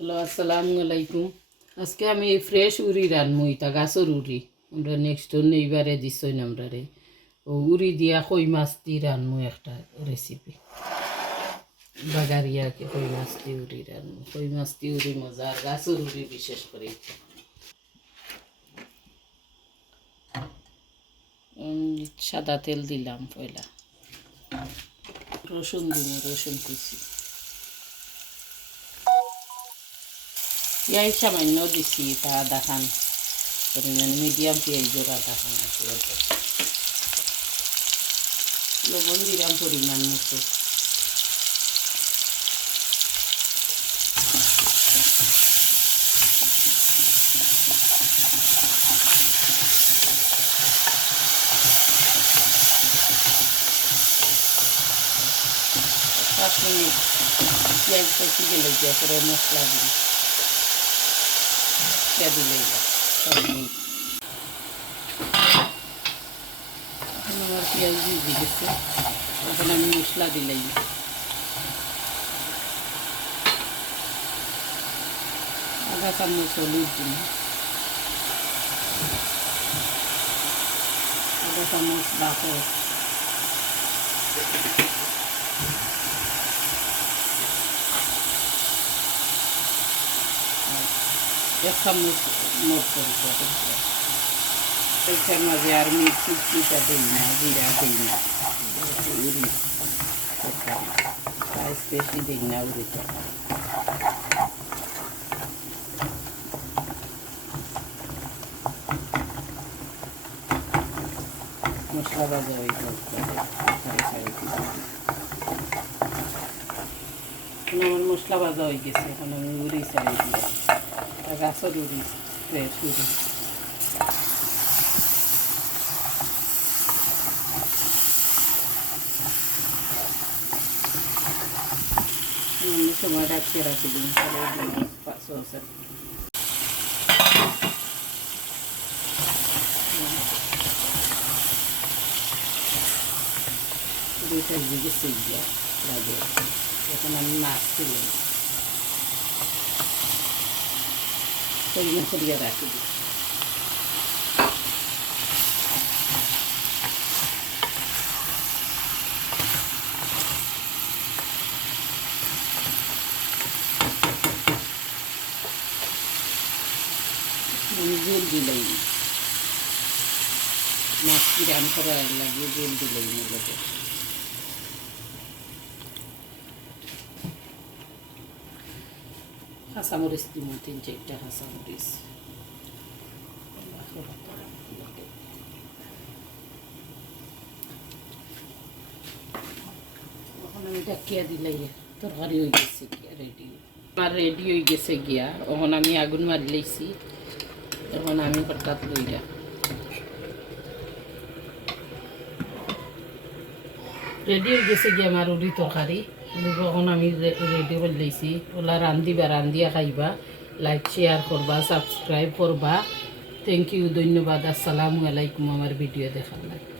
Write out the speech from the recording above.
Hello, আসসালামু আলাইকুম। আজকে আমি ফ্রেশ উড়ি রানমু, ইতা গাছর উড়ি। আমরা নেক্সট নেইবারে দিছই না আমরা রে ও উড়ি দিয়া কই মাছ দি রানমু একটা রেসিপি। বাগারিয়া কই মাছ দি উড়ি রানমু। কই মাছ দি উড়ি মজা, আর গাছর উড়ি বিশেষ করে। সাদা তেল দিলাম পয়লা, রসুন দিন, রসুন কুচি, পেঁয়াজ সামান্য দিছি, তা আদা খান পরিমাণ, মিডিয়াম পেঁয়াজের আদা খান আছে। লবণ দিলাম পরিমাণ মতো। আপনি পেঁয়াজ কষি গেলে গিয়ে পরে মশলা দিন, দিলে এখন আমার পেঁয়াজ ভিজে গেছে। এখন আমি মশলা দিলাই, আধা চামচ হলুদ দিন, আধা চামচ বাকর, এক চামচ মরচ, এটার মাঝে আর মির্চি চিটা দিই না, জিরা দিই না, উড়ি রাইস বেশি দিই না উড়িটা। মশলা ভাজা হয়ে গেল, আমার মশলা ভাজা হয়ে গেছে। এখন আমি উড়ি চালাই দিই, গাছের উড়ি, ফ্রেশ উড়ি। সময় রাখতে রাখি দিন, সসের দুইটা দিকে সিজিয়া লাগে। এখন আমি মাছ তুলে করিয়া রাখি দিই। জল দিলেই মাছ কি রান করার লাগে, জল দিলেই মূলত কাঁচামরিচ দিব, 3-4টা কাঁচামরিচ। এখন আমি ডাকিয়া দিলাই, তরকারি হয়ে গেছে গিয়া রেডি, আমার রেডি হয়ে গেছে গিয়া। এখন আমি আগুন মারি লাইছি, এখন আমি হঠাৎ লইরা রেডি হয়ে গেছে গিয়া আমার উড়ি তরকারি। এখন আমি রেডি করে লাইছি। ওলা রান্ধিয়া খাইবা, লাইক শেয়ার করবা, সাবস্ক্রাইব করবা। থ্যাংক ইউ, ধন্যবাদ। আসসালামু আলাইকুম আমার ভিডিও দেখার লাগে।